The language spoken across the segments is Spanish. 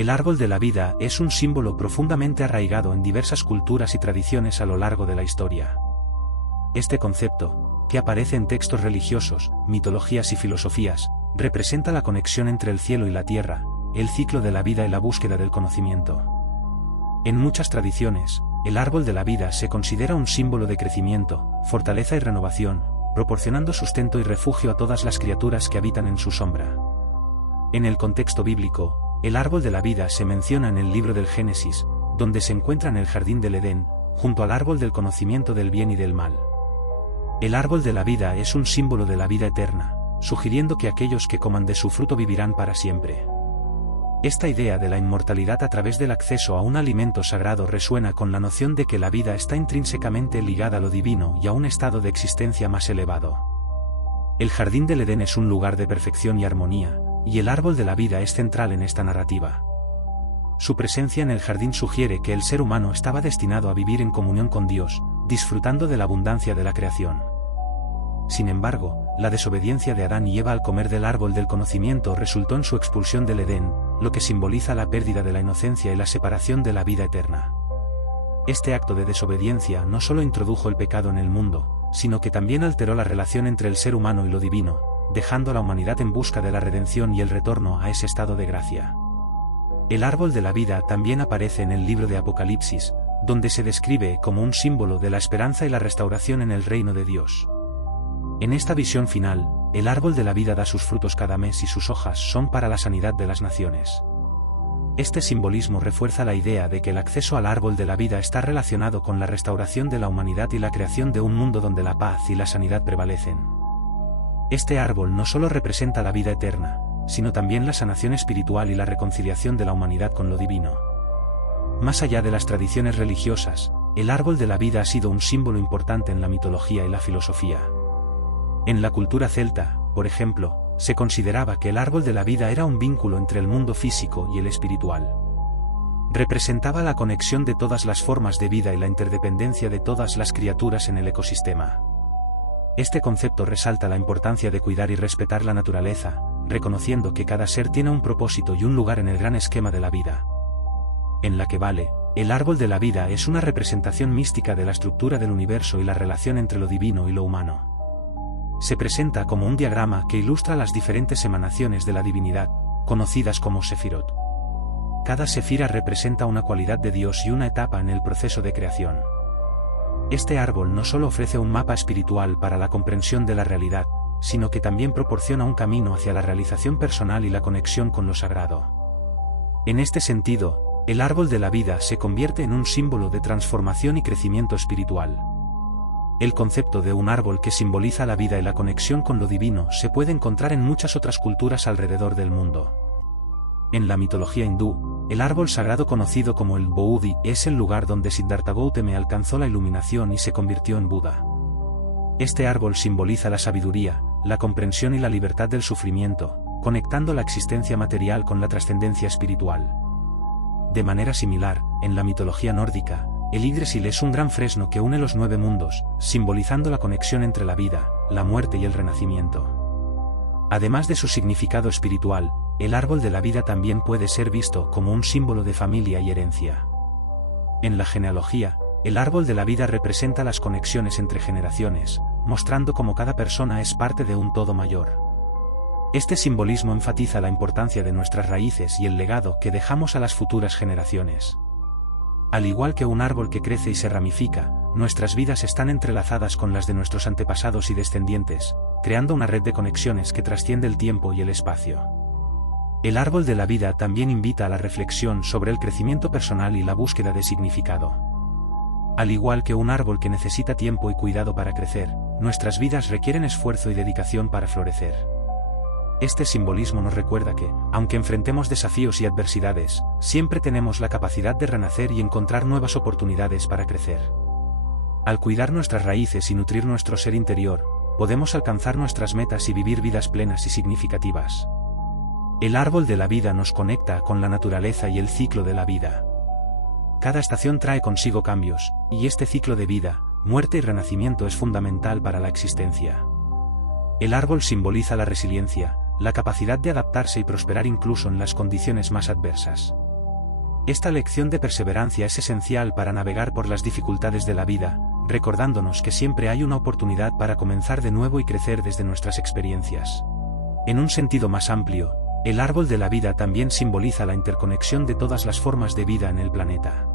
El árbol de la vida es un símbolo profundamente arraigado en diversas culturas y tradiciones a lo largo de la historia. Este concepto, que aparece en textos religiosos, mitologías y filosofías, representa la conexión entre el cielo y la tierra, el ciclo de la vida y la búsqueda del conocimiento. En muchas tradiciones, el árbol de la vida se considera un símbolo de crecimiento, fortaleza y renovación, proporcionando sustento y refugio a todas las criaturas que habitan en su sombra. En el contexto bíblico, el árbol de la vida se menciona en el libro del Génesis, donde se encuentra en el jardín del Edén, junto al árbol del conocimiento del bien y del mal. El árbol de la vida es un símbolo de la vida eterna, sugiriendo que aquellos que coman de su fruto vivirán para siempre. Esta idea de la inmortalidad a través del acceso a un alimento sagrado resuena con la noción de que la vida está intrínsecamente ligada a lo divino y a un estado de existencia más elevado. El jardín del Edén es un lugar de perfección y armonía, y el árbol de la vida es central en esta narrativa. Su presencia en el jardín sugiere que el ser humano estaba destinado a vivir en comunión con Dios, disfrutando de la abundancia de la creación. Sin embargo, la desobediencia de Adán y Eva al comer del árbol del conocimiento resultó en su expulsión del Edén, lo que simboliza la pérdida de la inocencia y la separación de la vida eterna. Este acto de desobediencia no solo introdujo el pecado en el mundo, sino que también alteró la relación entre el ser humano y lo divino, dejando a la humanidad en busca de la redención y el retorno a ese estado de gracia. El árbol de la vida también aparece en el libro de Apocalipsis, donde se describe como un símbolo de la esperanza y la restauración en el reino de Dios. En esta visión final, el árbol de la vida da sus frutos cada mes y sus hojas son para la sanidad de las naciones. Este simbolismo refuerza la idea de que el acceso al árbol de la vida está relacionado con la restauración de la humanidad y la creación de un mundo donde la paz y la sanidad prevalecen. Este árbol no solo representa la vida eterna, sino también la sanación espiritual y la reconciliación de la humanidad con lo divino. Más allá de las tradiciones religiosas, el árbol de la vida ha sido un símbolo importante en la mitología y la filosofía. En la cultura celta, por ejemplo, se consideraba que el árbol de la vida era un vínculo entre el mundo físico y el espiritual. Representaba la conexión de todas las formas de vida y la interdependencia de todas las criaturas en el ecosistema. Este concepto resalta la importancia de cuidar y respetar la naturaleza, reconociendo que cada ser tiene un propósito y un lugar en el gran esquema de la vida. En la que vale, el árbol de la vida es una representación mística de la estructura del universo y la relación entre lo divino y lo humano. Se presenta como un diagrama que ilustra las diferentes emanaciones de la divinidad, conocidas como sefirot. Cada sefira representa una cualidad de Dios y una etapa en el proceso de creación. Este árbol no solo ofrece un mapa espiritual para la comprensión de la realidad, sino que también proporciona un camino hacia la realización personal y la conexión con lo sagrado. En este sentido, el árbol de la vida se convierte en un símbolo de transformación y crecimiento espiritual. El concepto de un árbol que simboliza la vida y la conexión con lo divino se puede encontrar en muchas otras culturas alrededor del mundo. En la mitología hindú, el árbol sagrado conocido como el Bodhi es el lugar donde Siddhartha Gautama alcanzó la iluminación y se convirtió en Buda. Este árbol simboliza la sabiduría, la comprensión y la libertad del sufrimiento, conectando la existencia material con la trascendencia espiritual. De manera similar, en la mitología nórdica, el Yggdrasil es un gran fresno que une los 9 mundos, simbolizando la conexión entre la vida, la muerte y el renacimiento. Además de su significado espiritual, el árbol de la vida también puede ser visto como un símbolo de familia y herencia. En la genealogía, el árbol de la vida representa las conexiones entre generaciones, mostrando cómo cada persona es parte de un todo mayor. Este simbolismo enfatiza la importancia de nuestras raíces y el legado que dejamos a las futuras generaciones. Al igual que un árbol que crece y se ramifica, nuestras vidas están entrelazadas con las de nuestros antepasados y descendientes, creando una red de conexiones que trasciende el tiempo y el espacio. El árbol de la vida también invita a la reflexión sobre el crecimiento personal y la búsqueda de significado. Al igual que un árbol que necesita tiempo y cuidado para crecer, nuestras vidas requieren esfuerzo y dedicación para florecer. Este simbolismo nos recuerda que, aunque enfrentemos desafíos y adversidades, siempre tenemos la capacidad de renacer y encontrar nuevas oportunidades para crecer. Al cuidar nuestras raíces y nutrir nuestro ser interior, podemos alcanzar nuestras metas y vivir vidas plenas y significativas. El árbol de la vida nos conecta con la naturaleza y el ciclo de la vida. Cada estación trae consigo cambios, y este ciclo de vida, muerte y renacimiento es fundamental para la existencia. El árbol simboliza la resiliencia, la capacidad de adaptarse y prosperar incluso en las condiciones más adversas. Esta lección de perseverancia es esencial para navegar por las dificultades de la vida, recordándonos que siempre hay una oportunidad para comenzar de nuevo y crecer desde nuestras experiencias. En un sentido más amplio, el árbol de la vida también simboliza la interconexión de todas las formas de vida en el planeta.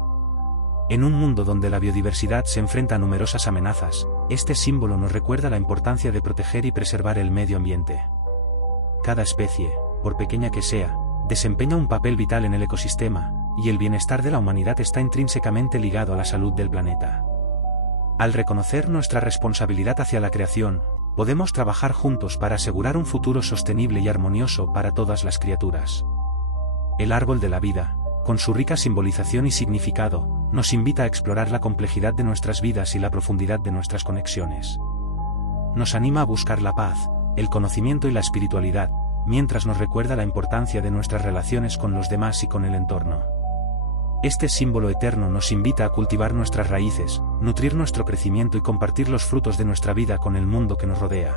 En un mundo donde la biodiversidad se enfrenta a numerosas amenazas, este símbolo nos recuerda la importancia de proteger y preservar el medio ambiente. Cada especie, por pequeña que sea, desempeña un papel vital en el ecosistema, y el bienestar de la humanidad está intrínsecamente ligado a la salud del planeta. Al reconocer nuestra responsabilidad hacia la creación, podemos trabajar juntos para asegurar un futuro sostenible y armonioso para todas las criaturas. El árbol de la vida, con su rica simbolización y significado, nos invita a explorar la complejidad de nuestras vidas y la profundidad de nuestras conexiones. Nos anima a buscar la paz, el conocimiento y la espiritualidad, mientras nos recuerda la importancia de nuestras relaciones con los demás y con el entorno. Este símbolo eterno nos invita a cultivar nuestras raíces, nutrir nuestro crecimiento y compartir los frutos de nuestra vida con el mundo que nos rodea.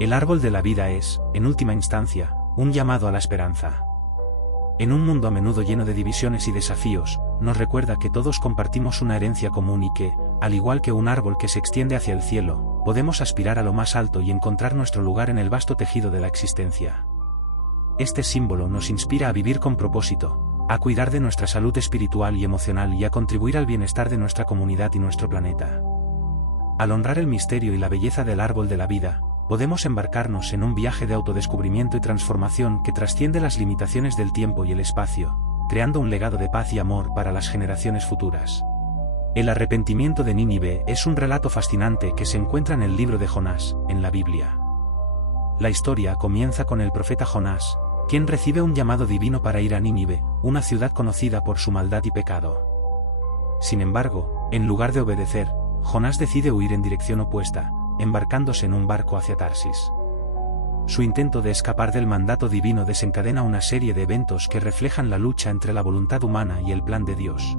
El árbol de la vida es, en última instancia, un llamado a la esperanza. En un mundo a menudo lleno de divisiones y desafíos, nos recuerda que todos compartimos una herencia común y que, al igual que un árbol que se extiende hacia el cielo, podemos aspirar a lo más alto y encontrar nuestro lugar en el vasto tejido de la existencia. Este símbolo nos inspira a vivir con propósito, a cuidar de nuestra salud espiritual y emocional y a contribuir al bienestar de nuestra comunidad y nuestro planeta. Al honrar el misterio y la belleza del árbol de la vida, podemos embarcarnos en un viaje de autodescubrimiento y transformación que trasciende las limitaciones del tiempo y el espacio, creando un legado de paz y amor para las generaciones futuras. El arrepentimiento de Nínive es un relato fascinante que se encuentra en el libro de Jonás, en la Biblia. La historia comienza con el profeta Jonás, quien recibe un llamado divino para ir a Nínive, una ciudad conocida por su maldad y pecado. Sin embargo, en lugar de obedecer, Jonás decide huir en dirección opuesta, embarcándose en un barco hacia Tarsis. Su intento de escapar del mandato divino desencadena una serie de eventos que reflejan la lucha entre la voluntad humana y el plan de Dios.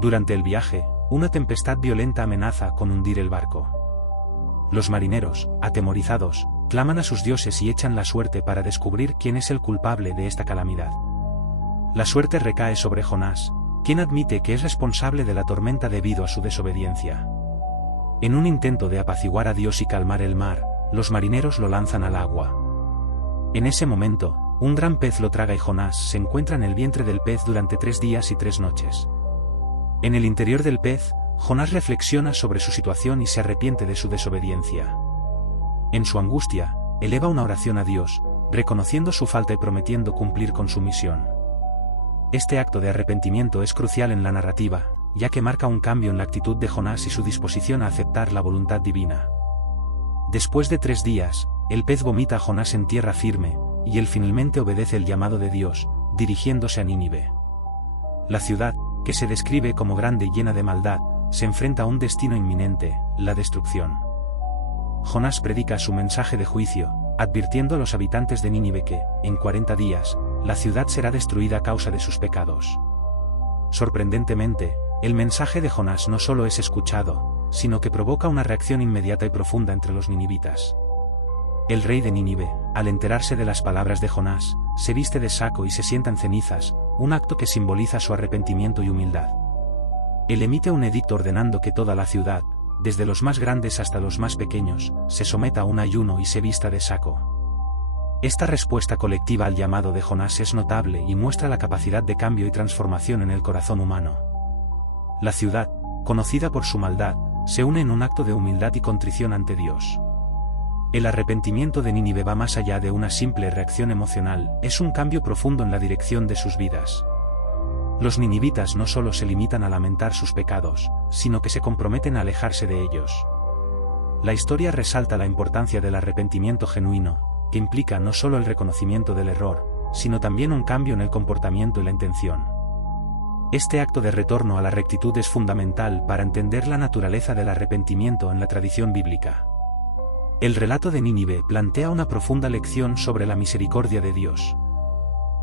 Durante el viaje, una tempestad violenta amenaza con hundir el barco. Los marineros, atemorizados, claman a sus dioses y echan la suerte para descubrir quién es el culpable de esta calamidad. La suerte recae sobre Jonás, quien admite que es responsable de la tormenta debido a su desobediencia. En un intento de apaciguar a Dios y calmar el mar, los marineros lo lanzan al agua. En ese momento, un gran pez lo traga y Jonás se encuentra en el vientre del pez durante 3 días y 3 noches. En el interior del pez, Jonás reflexiona sobre su situación y se arrepiente de su desobediencia. En su angustia, eleva una oración a Dios, reconociendo su falta y prometiendo cumplir con su misión. Este acto de arrepentimiento es crucial en la narrativa, ya que marca un cambio en la actitud de Jonás y su disposición a aceptar la voluntad divina. Después de 3 días, el pez vomita a Jonás en tierra firme, y él finalmente obedece el llamado de Dios, dirigiéndose a Nínive. La ciudad, que se describe como grande y llena de maldad, se enfrenta a un destino inminente, la destrucción. Jonás predica su mensaje de juicio, advirtiendo a los habitantes de Nínive que, en 40 días, la ciudad será destruida a causa de sus pecados. Sorprendentemente, el mensaje de Jonás no solo es escuchado, sino que provoca una reacción inmediata y profunda entre los ninivitas. El rey de Nínive, al enterarse de las palabras de Jonás, se viste de saco y se sienta en cenizas, un acto que simboliza su arrepentimiento y humildad. Él emite un edicto ordenando que toda la ciudad, desde los más grandes hasta los más pequeños, se someta a un ayuno y se vista de saco. Esta respuesta colectiva al llamado de Jonás es notable y muestra la capacidad de cambio y transformación en el corazón humano. La ciudad, conocida por su maldad, se une en un acto de humildad y contrición ante Dios. El arrepentimiento de Nínive va más allá de una simple reacción emocional, es un cambio profundo en la dirección de sus vidas. Los ninivitas no solo se limitan a lamentar sus pecados, sino que se comprometen a alejarse de ellos. La historia resalta la importancia del arrepentimiento genuino, que implica no solo el reconocimiento del error, sino también un cambio en el comportamiento y la intención. Este acto de retorno a la rectitud es fundamental para entender la naturaleza del arrepentimiento en la tradición bíblica. El relato de Nínive plantea una profunda lección sobre la misericordia de Dios.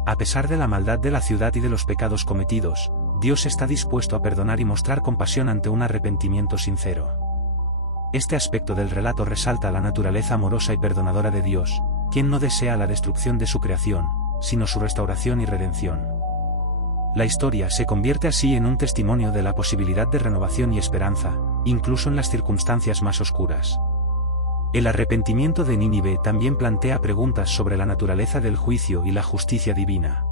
A pesar de la maldad de la ciudad y de los pecados cometidos, Dios está dispuesto a perdonar y mostrar compasión ante un arrepentimiento sincero. Este aspecto del relato resalta la naturaleza amorosa y perdonadora de Dios, quien no desea la destrucción de su creación, sino su restauración y redención. La historia se convierte así en un testimonio de la posibilidad de renovación y esperanza, incluso en las circunstancias más oscuras. El arrepentimiento de Nínive también plantea preguntas sobre la naturaleza del juicio y la justicia divina.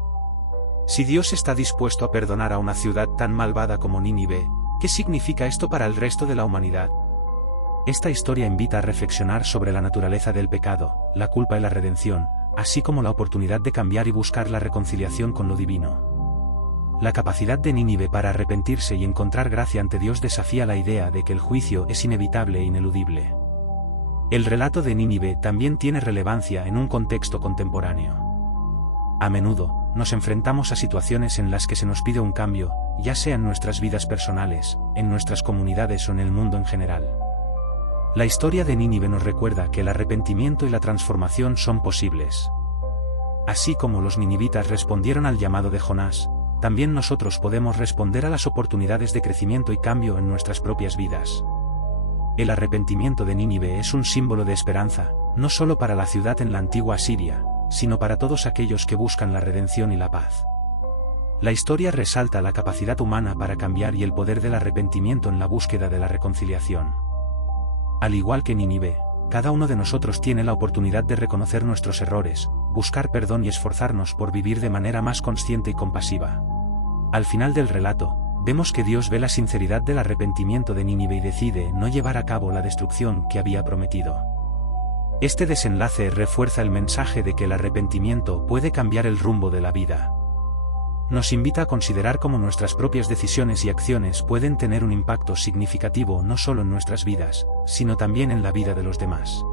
Si Dios está dispuesto a perdonar a una ciudad tan malvada como Nínive, ¿qué significa esto para el resto de la humanidad? Esta historia invita a reflexionar sobre la naturaleza del pecado, la culpa y la redención, así como la oportunidad de cambiar y buscar la reconciliación con lo divino. La capacidad de Nínive para arrepentirse y encontrar gracia ante Dios desafía la idea de que el juicio es inevitable e ineludible. El relato de Nínive también tiene relevancia en un contexto contemporáneo. A menudo, nos enfrentamos a situaciones en las que se nos pide un cambio, ya sea en nuestras vidas personales, en nuestras comunidades o en el mundo en general. La historia de Nínive nos recuerda que el arrepentimiento y la transformación son posibles. Así como los ninivitas respondieron al llamado de Jonás, también nosotros podemos responder a las oportunidades de crecimiento y cambio en nuestras propias vidas. El arrepentimiento de Nínive es un símbolo de esperanza, no solo para la ciudad en la antigua Asiria, sino para todos aquellos que buscan la redención y la paz. La historia resalta la capacidad humana para cambiar y el poder del arrepentimiento en la búsqueda de la reconciliación. Al igual que Nínive, cada uno de nosotros tiene la oportunidad de reconocer nuestros errores, buscar perdón y esforzarnos por vivir de manera más consciente y compasiva. Al final del relato, vemos que Dios ve la sinceridad del arrepentimiento de Nínive y decide no llevar a cabo la destrucción que había prometido. Este desenlace refuerza el mensaje de que el arrepentimiento puede cambiar el rumbo de la vida. Nos invita a considerar cómo nuestras propias decisiones y acciones pueden tener un impacto significativo no solo en nuestras vidas, sino también en la vida de los demás.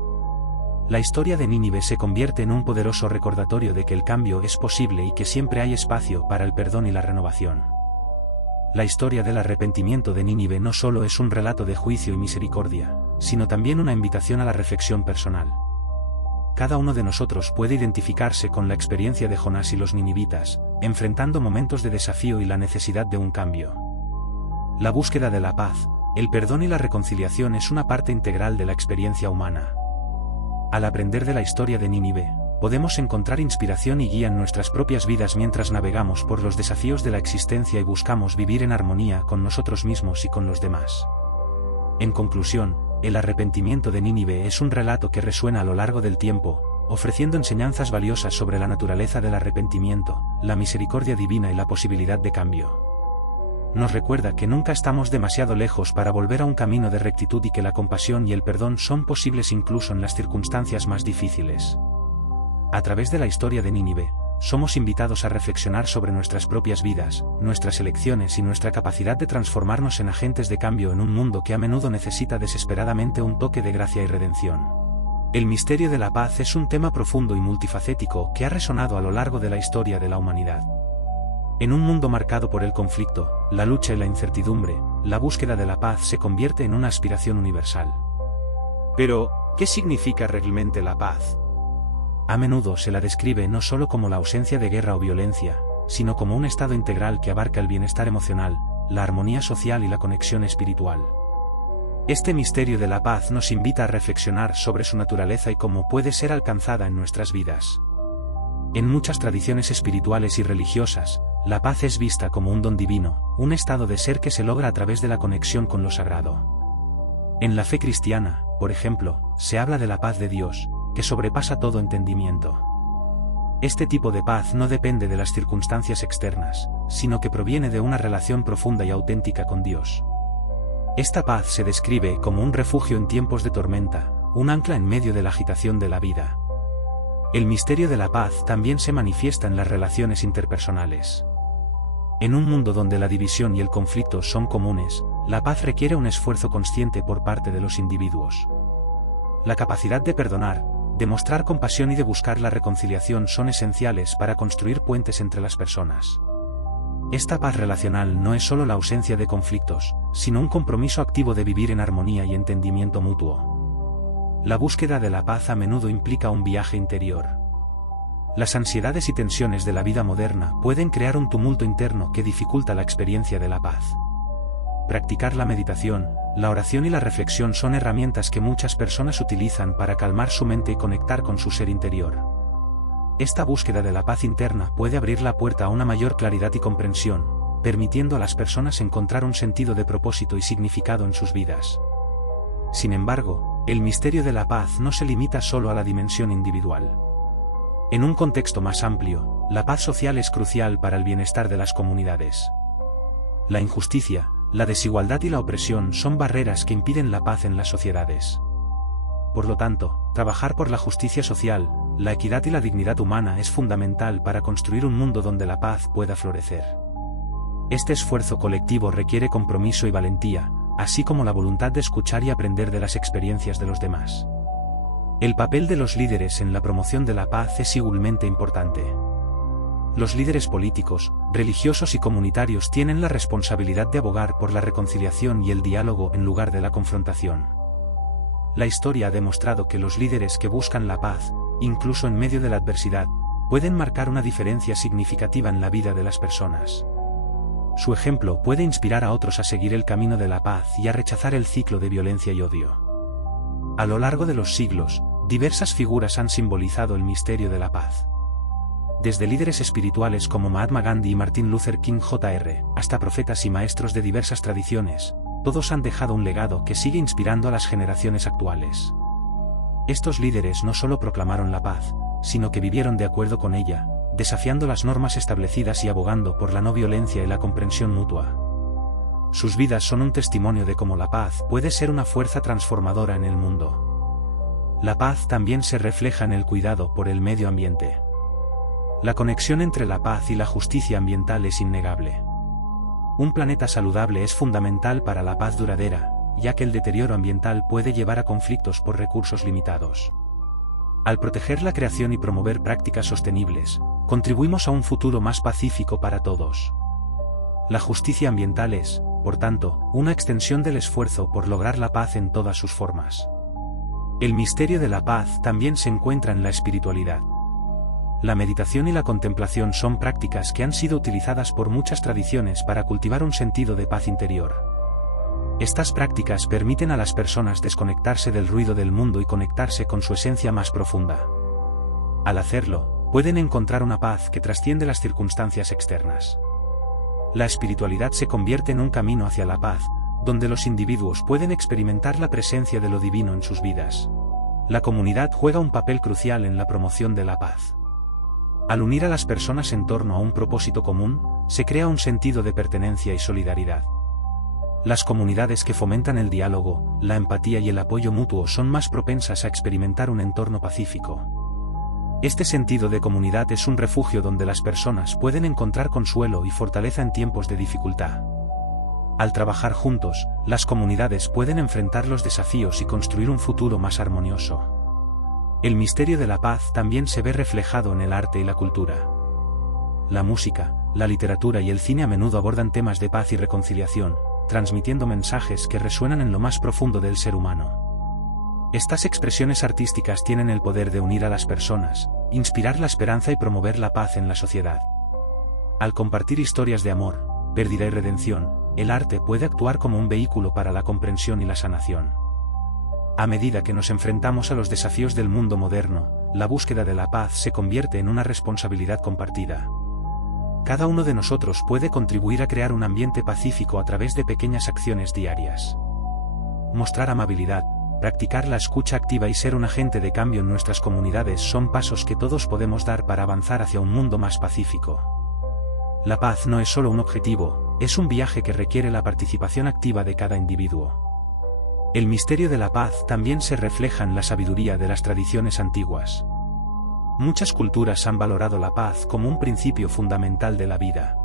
La historia de Nínive se convierte en un poderoso recordatorio de que el cambio es posible y que siempre hay espacio para el perdón y la renovación. La historia del arrepentimiento de Nínive no solo es un relato de juicio y misericordia, sino también una invitación a la reflexión personal. Cada uno de nosotros puede identificarse con la experiencia de Jonás y los ninivitas, enfrentando momentos de desafío y la necesidad de un cambio. La búsqueda de la paz, el perdón y la reconciliación es una parte integral de la experiencia humana. Al aprender de la historia de Nínive, podemos encontrar inspiración y guía en nuestras propias vidas mientras navegamos por los desafíos de la existencia y buscamos vivir en armonía con nosotros mismos y con los demás. En conclusión, el arrepentimiento de Nínive es un relato que resuena a lo largo del tiempo, ofreciendo enseñanzas valiosas sobre la naturaleza del arrepentimiento, la misericordia divina y la posibilidad de cambio. Nos recuerda que nunca estamos demasiado lejos para volver a un camino de rectitud y que la compasión y el perdón son posibles incluso en las circunstancias más difíciles. A través de la historia de Nínive, somos invitados a reflexionar sobre nuestras propias vidas, nuestras elecciones y nuestra capacidad de transformarnos en agentes de cambio en un mundo que a menudo necesita desesperadamente un toque de gracia y redención. El misterio de la paz es un tema profundo y multifacético que ha resonado a lo largo de la historia de la humanidad. En un mundo marcado por el conflicto, la lucha y la incertidumbre, la búsqueda de la paz se convierte en una aspiración universal. Pero, ¿qué significa realmente la paz? A menudo se la describe no solo como la ausencia de guerra o violencia, sino como un estado integral que abarca el bienestar emocional, la armonía social y la conexión espiritual. Este misterio de la paz nos invita a reflexionar sobre su naturaleza y cómo puede ser alcanzada en nuestras vidas. En muchas tradiciones espirituales y religiosas, la paz es vista como un don divino, un estado de ser que se logra a través de la conexión con lo sagrado. En la fe cristiana, por ejemplo, se habla de la paz de Dios, que sobrepasa todo entendimiento. Este tipo de paz no depende de las circunstancias externas, sino que proviene de una relación profunda y auténtica con Dios. Esta paz se describe como un refugio en tiempos de tormenta, un ancla en medio de la agitación de la vida. El misterio de la paz también se manifiesta en las relaciones interpersonales. En un mundo donde la división y el conflicto son comunes, la paz requiere un esfuerzo consciente por parte de los individuos. La capacidad de perdonar, de mostrar compasión y de buscar la reconciliación son esenciales para construir puentes entre las personas. Esta paz relacional no es solo la ausencia de conflictos, sino un compromiso activo de vivir en armonía y entendimiento mutuo. La búsqueda de la paz a menudo implica un viaje interior. Las ansiedades y tensiones de la vida moderna pueden crear un tumulto interno que dificulta la experiencia de la paz. Practicar la meditación, la oración y la reflexión son herramientas que muchas personas utilizan para calmar su mente y conectar con su ser interior. Esta búsqueda de la paz interna puede abrir la puerta a una mayor claridad y comprensión, permitiendo a las personas encontrar un sentido de propósito y significado en sus vidas. Sin embargo, el misterio de la paz no se limita solo a la dimensión individual. En un contexto más amplio, la paz social es crucial para el bienestar de las comunidades. La injusticia, la desigualdad y la opresión son barreras que impiden la paz en las sociedades. Por lo tanto, trabajar por la justicia social, la equidad y la dignidad humana es fundamental para construir un mundo donde la paz pueda florecer. Este esfuerzo colectivo requiere compromiso y valentía, así como la voluntad de escuchar y aprender de las experiencias de los demás. El papel de los líderes en la promoción de la paz es igualmente importante. Los líderes políticos, religiosos y comunitarios tienen la responsabilidad de abogar por la reconciliación y el diálogo en lugar de la confrontación. La historia ha demostrado que los líderes que buscan la paz, incluso en medio de la adversidad, pueden marcar una diferencia significativa en la vida de las personas. Su ejemplo puede inspirar a otros a seguir el camino de la paz y a rechazar el ciclo de violencia y odio. A lo largo de los siglos, diversas figuras han simbolizado el misterio de la paz. Desde líderes espirituales como Mahatma Gandhi y Martin Luther King Jr., hasta profetas y maestros de diversas tradiciones, todos han dejado un legado que sigue inspirando a las generaciones actuales. Estos líderes no solo proclamaron la paz, sino que vivieron de acuerdo con ella, desafiando las normas establecidas y abogando por la no violencia y la comprensión mutua. Sus vidas son un testimonio de cómo la paz puede ser una fuerza transformadora en el mundo. La paz también se refleja en el cuidado por el medio ambiente. La conexión entre la paz y la justicia ambiental es innegable. Un planeta saludable es fundamental para la paz duradera, ya que el deterioro ambiental puede llevar a conflictos por recursos limitados. Al proteger la creación y promover prácticas sostenibles, contribuimos a un futuro más pacífico para todos. La justicia ambiental es, por tanto, una extensión del esfuerzo por lograr la paz en todas sus formas. El misterio de la paz también se encuentra en la espiritualidad. La meditación y la contemplación son prácticas que han sido utilizadas por muchas tradiciones para cultivar un sentido de paz interior. Estas prácticas permiten a las personas desconectarse del ruido del mundo y conectarse con su esencia más profunda. Al hacerlo, pueden encontrar una paz que trasciende las circunstancias externas. La espiritualidad se convierte en un camino hacia la paz, donde los individuos pueden experimentar la presencia de lo divino en sus vidas. La comunidad juega un papel crucial en la promoción de la paz. Al unir a las personas en torno a un propósito común, se crea un sentido de pertenencia y solidaridad. Las comunidades que fomentan el diálogo, la empatía y el apoyo mutuo son más propensas a experimentar un entorno pacífico. Este sentido de comunidad es un refugio donde las personas pueden encontrar consuelo y fortaleza en tiempos de dificultad. Al trabajar juntos, las comunidades pueden enfrentar los desafíos y construir un futuro más armonioso. El misterio de la paz también se ve reflejado en el arte y la cultura. La música, la literatura y el cine a menudo abordan temas de paz y reconciliación, transmitiendo mensajes que resuenan en lo más profundo del ser humano. Estas expresiones artísticas tienen el poder de unir a las personas, inspirar la esperanza y promover la paz en la sociedad. Al compartir historias de amor, pérdida y redención, el arte puede actuar como un vehículo para la comprensión y la sanación. A medida que nos enfrentamos a los desafíos del mundo moderno, la búsqueda de la paz se convierte en una responsabilidad compartida. Cada uno de nosotros puede contribuir a crear un ambiente pacífico a través de pequeñas acciones diarias. Mostrar amabilidad, practicar la escucha activa y ser un agente de cambio en nuestras comunidades son pasos que todos podemos dar para avanzar hacia un mundo más pacífico. La paz no es solo un objetivo, es un viaje que requiere la participación activa de cada individuo. El misterio de la paz también se refleja en la sabiduría de las tradiciones antiguas. Muchas culturas han valorado la paz como un principio fundamental de la vida.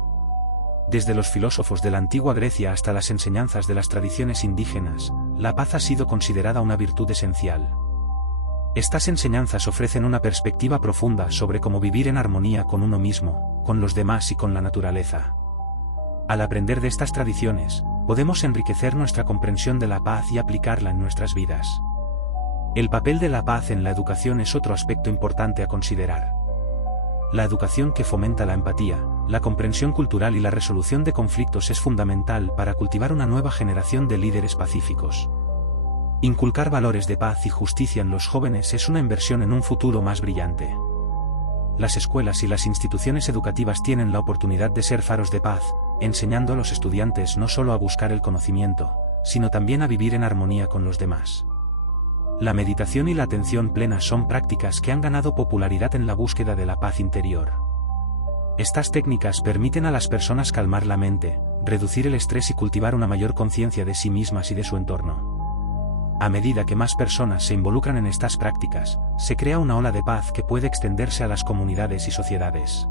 Desde los filósofos de la antigua Grecia hasta las enseñanzas de las tradiciones indígenas, la paz ha sido considerada una virtud esencial. Estas enseñanzas ofrecen una perspectiva profunda sobre cómo vivir en armonía con uno mismo, con los demás y con la naturaleza. Al aprender de estas tradiciones, podemos enriquecer nuestra comprensión de la paz y aplicarla en nuestras vidas. El papel de la paz en la educación es otro aspecto importante a considerar. La educación que fomenta la empatía, la comprensión cultural y la resolución de conflictos es fundamental para cultivar una nueva generación de líderes pacíficos. Inculcar valores de paz y justicia en los jóvenes es una inversión en un futuro más brillante. las escuelas y las instituciones educativas tienen la oportunidad de ser faros de paz, enseñando a los estudiantes no solo a buscar el conocimiento, sino también a vivir en armonía con los demás. La meditación y la atención plena son prácticas que han ganado popularidad en la búsqueda de la paz interior. Estas técnicas permiten a las personas calmar la mente, reducir el estrés y cultivar una mayor conciencia de sí mismas y de su entorno. A medida que más personas se involucran en estas prácticas, se crea una ola de paz que puede extenderse a las comunidades y sociedades.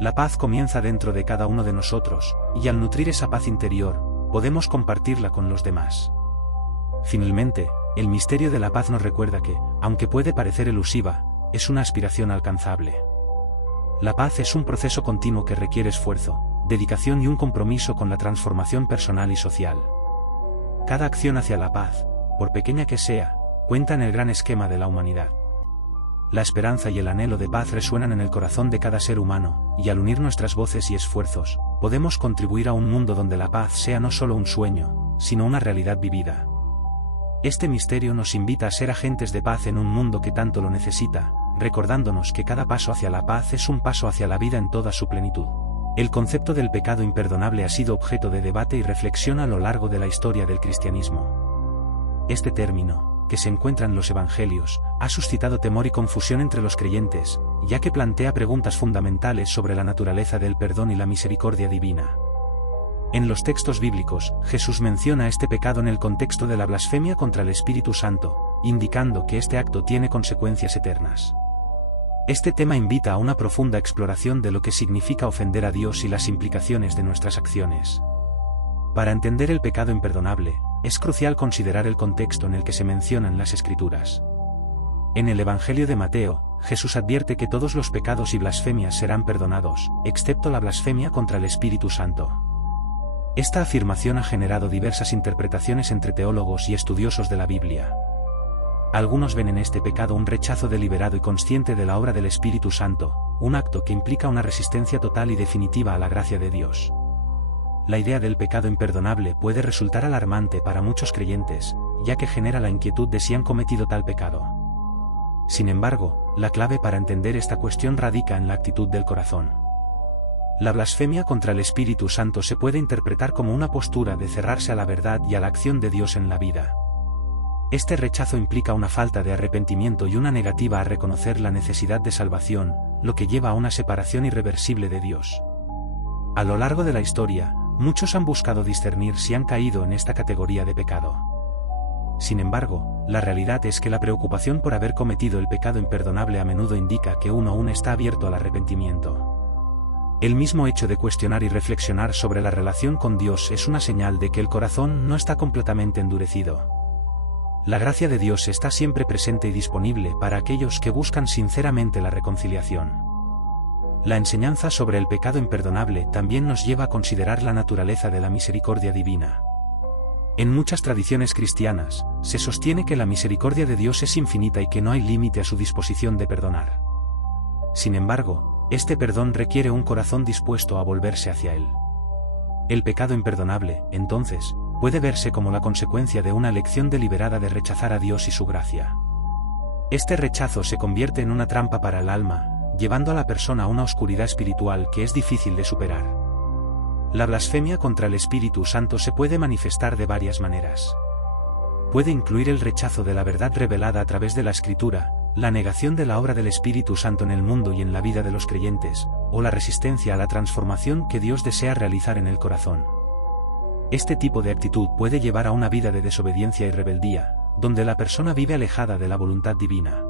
La paz comienza dentro de cada uno de nosotros, y al nutrir esa paz interior, podemos compartirla con los demás. Finalmente, el misterio de la paz nos recuerda que, aunque puede parecer elusiva, es una aspiración alcanzable. La paz es un proceso continuo que requiere esfuerzo, dedicación y un compromiso con la transformación personal y social. Cada acción hacia la paz, por pequeña que sea, cuenta en el gran esquema de la humanidad. La esperanza y el anhelo de paz resuenan en el corazón de cada ser humano, y al unir nuestras voces y esfuerzos, podemos contribuir a un mundo donde la paz sea no solo un sueño, sino una realidad vivida. Este misterio nos invita a ser agentes de paz en un mundo que tanto lo necesita, recordándonos que cada paso hacia la paz es un paso hacia la vida en toda su plenitud. El concepto del pecado imperdonable ha sido objeto de debate y reflexión a lo largo de la historia del cristianismo. Este término, que se encuentra en los evangelios, ha suscitado temor y confusión entre los creyentes, ya que plantea preguntas fundamentales sobre la naturaleza del perdón y la misericordia divina. En los textos bíblicos, Jesús menciona este pecado en el contexto de la blasfemia contra el Espíritu Santo, indicando que este acto tiene consecuencias eternas. Este tema invita a una profunda exploración de lo que significa ofender a Dios y las implicaciones de nuestras acciones. Para entender el pecado imperdonable, es crucial considerar el contexto en el que se mencionan las Escrituras. En el Evangelio de Mateo, Jesús advierte que todos los pecados y blasfemias serán perdonados, excepto la blasfemia contra el Espíritu Santo. Esta afirmación ha generado diversas interpretaciones entre teólogos y estudiosos de la Biblia. Algunos ven en este pecado un rechazo deliberado y consciente de la obra del Espíritu Santo, un acto que implica una resistencia total y definitiva a la gracia de Dios. La idea del pecado imperdonable puede resultar alarmante para muchos creyentes, ya que genera la inquietud de si han cometido tal pecado. Sin embargo, la clave para entender esta cuestión radica en la actitud del corazón. La blasfemia contra el Espíritu Santo se puede interpretar como una postura de cerrarse a la verdad y a la acción de Dios en la vida. Este rechazo implica una falta de arrepentimiento y una negativa a reconocer la necesidad de salvación, lo que lleva a una separación irreversible de Dios. A lo largo de la historia, muchos han buscado discernir si han caído en esta categoría de pecado. Sin embargo, la realidad es que la preocupación por haber cometido el pecado imperdonable a menudo indica que uno aún está abierto al arrepentimiento. El mismo hecho de cuestionar y reflexionar sobre la relación con Dios es una señal de que el corazón no está completamente endurecido. La gracia de Dios está siempre presente y disponible para aquellos que buscan sinceramente la reconciliación. La enseñanza sobre el pecado imperdonable también nos lleva a considerar la naturaleza de la misericordia divina. En muchas tradiciones cristianas, se sostiene que la misericordia de Dios es infinita y que no hay límite a su disposición de perdonar. Sin embargo, este perdón requiere un corazón dispuesto a volverse hacia él. El pecado imperdonable, entonces, puede verse como la consecuencia de una elección deliberada de rechazar a Dios y su gracia. Este rechazo se convierte en una trampa para el alma, llevando a la persona a una oscuridad espiritual que es difícil de superar. La blasfemia contra el Espíritu Santo se puede manifestar de varias maneras. Puede incluir el rechazo de la verdad revelada a través de la Escritura, la negación de la obra del Espíritu Santo en el mundo y en la vida de los creyentes, o la resistencia a la transformación que Dios desea realizar en el corazón. Este tipo de actitud puede llevar a una vida de desobediencia y rebeldía, donde la persona vive alejada de la voluntad divina.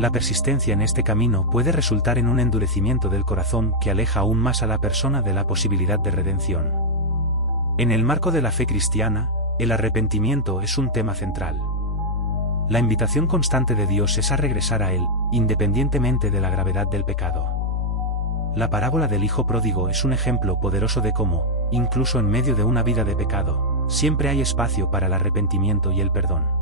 La persistencia en este camino puede resultar en un endurecimiento del corazón que aleja aún más a la persona de la posibilidad de redención. En el marco de la fe cristiana, el arrepentimiento es un tema central. La invitación constante de Dios es a regresar a Él, independientemente de la gravedad del pecado. La parábola del Hijo Pródigo es un ejemplo poderoso de cómo, incluso en medio de una vida de pecado, siempre hay espacio para el arrepentimiento y el perdón.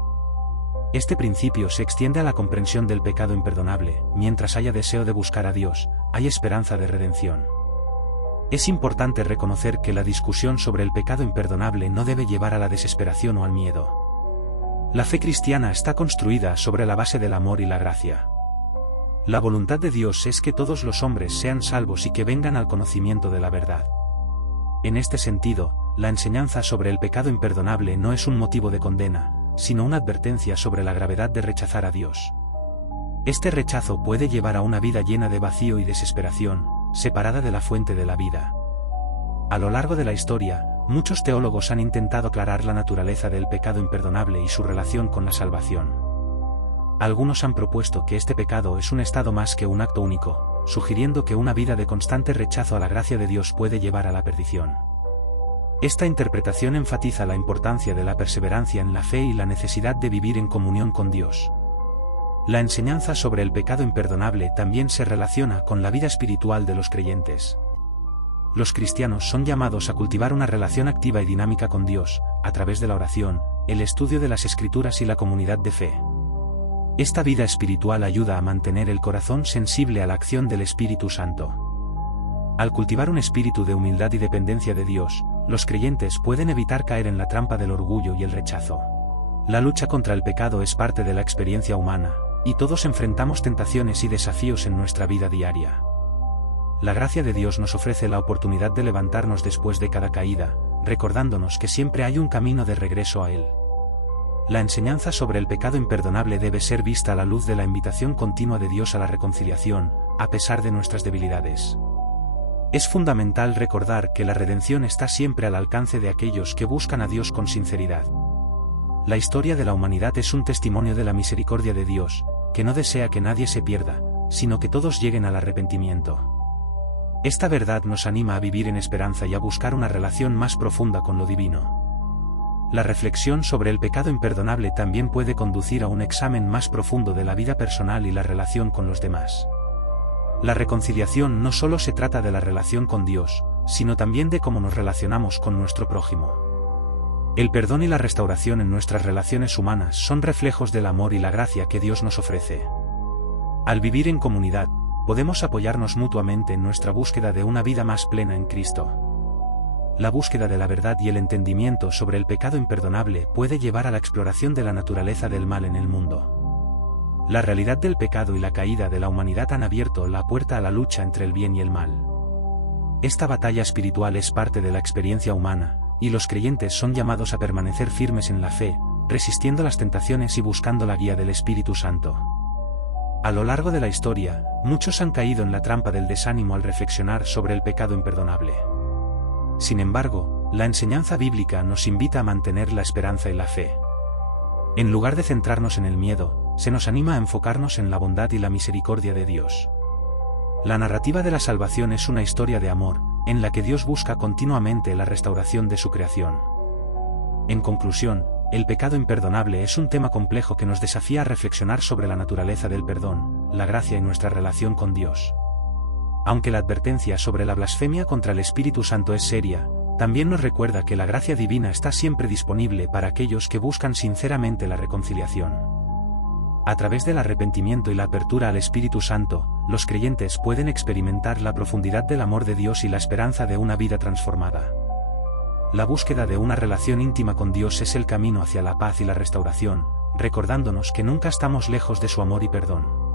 Este principio se extiende a la comprensión del pecado imperdonable. Mientras haya deseo de buscar a Dios, hay esperanza de redención. Es importante reconocer que la discusión sobre el pecado imperdonable no debe llevar a la desesperación o al miedo. La fe cristiana está construida sobre la base del amor y la gracia. La voluntad de Dios es que todos los hombres sean salvos y que vengan al conocimiento de la verdad. En este sentido, la enseñanza sobre el pecado imperdonable no es un motivo de condena, sino una advertencia sobre la gravedad de rechazar a Dios. Este rechazo puede llevar a una vida llena de vacío y desesperación, separada de la fuente de la vida. A lo largo de la historia, muchos teólogos han intentado aclarar la naturaleza del pecado imperdonable y su relación con la salvación. Algunos han propuesto que este pecado es un estado más que un acto único, sugiriendo que una vida de constante rechazo a la gracia de Dios puede llevar a la perdición. Esta interpretación enfatiza la importancia de la perseverancia en la fe y la necesidad de vivir en comunión con Dios. La enseñanza sobre el pecado imperdonable también se relaciona con la vida espiritual de los creyentes. Los cristianos son llamados a cultivar una relación activa y dinámica con Dios, a través de la oración, el estudio de las Escrituras y la comunidad de fe. Esta vida espiritual ayuda a mantener el corazón sensible a la acción del Espíritu Santo. Al cultivar un espíritu de humildad y dependencia de Dios, los creyentes pueden evitar caer en la trampa del orgullo y el rechazo. La lucha contra el pecado es parte de la experiencia humana, y todos enfrentamos tentaciones y desafíos en nuestra vida diaria. La gracia de Dios nos ofrece la oportunidad de levantarnos después de cada caída, recordándonos que siempre hay un camino de regreso a Él. La enseñanza sobre el pecado imperdonable debe ser vista a la luz de la invitación continua de Dios a la reconciliación, a pesar de nuestras debilidades. Es fundamental recordar que la redención está siempre al alcance de aquellos que buscan a Dios con sinceridad. La historia de la humanidad es un testimonio de la misericordia de Dios, que no desea que nadie se pierda, sino que todos lleguen al arrepentimiento. Esta verdad nos anima a vivir en esperanza y a buscar una relación más profunda con lo divino. La reflexión sobre el pecado imperdonable también puede conducir a un examen más profundo de la vida personal y la relación con los demás. La reconciliación no solo se trata de la relación con Dios, sino también de cómo nos relacionamos con nuestro prójimo. El perdón y la restauración en nuestras relaciones humanas son reflejos del amor y la gracia que Dios nos ofrece. Al vivir en comunidad, podemos apoyarnos mutuamente en nuestra búsqueda de una vida más plena en Cristo. La búsqueda de la verdad y el entendimiento sobre el pecado imperdonable puede llevar a la exploración de la naturaleza del mal en el mundo. La realidad del pecado y la caída de la humanidad han abierto la puerta a la lucha entre el bien y el mal. Esta batalla espiritual es parte de la experiencia humana, y los creyentes son llamados a permanecer firmes en la fe, resistiendo las tentaciones y buscando la guía del Espíritu Santo. A lo largo de la historia, muchos han caído en la trampa del desánimo al reflexionar sobre el pecado imperdonable. Sin embargo, la enseñanza bíblica nos invita a mantener la esperanza y la fe. En lugar de centrarnos en el miedo, se nos anima a enfocarnos en la bondad y la misericordia de Dios. La narrativa de la salvación es una historia de amor, en la que Dios busca continuamente la restauración de su creación. En conclusión, el pecado imperdonable es un tema complejo que nos desafía a reflexionar sobre la naturaleza del perdón, la gracia y nuestra relación con Dios. Aunque la advertencia sobre la blasfemia contra el Espíritu Santo es seria, también nos recuerda que la gracia divina está siempre disponible para aquellos que buscan sinceramente la reconciliación. A través del arrepentimiento y la apertura al Espíritu Santo, los creyentes pueden experimentar la profundidad del amor de Dios y la esperanza de una vida transformada. La búsqueda de una relación íntima con Dios es el camino hacia la paz y la restauración, recordándonos que nunca estamos lejos de su amor y perdón.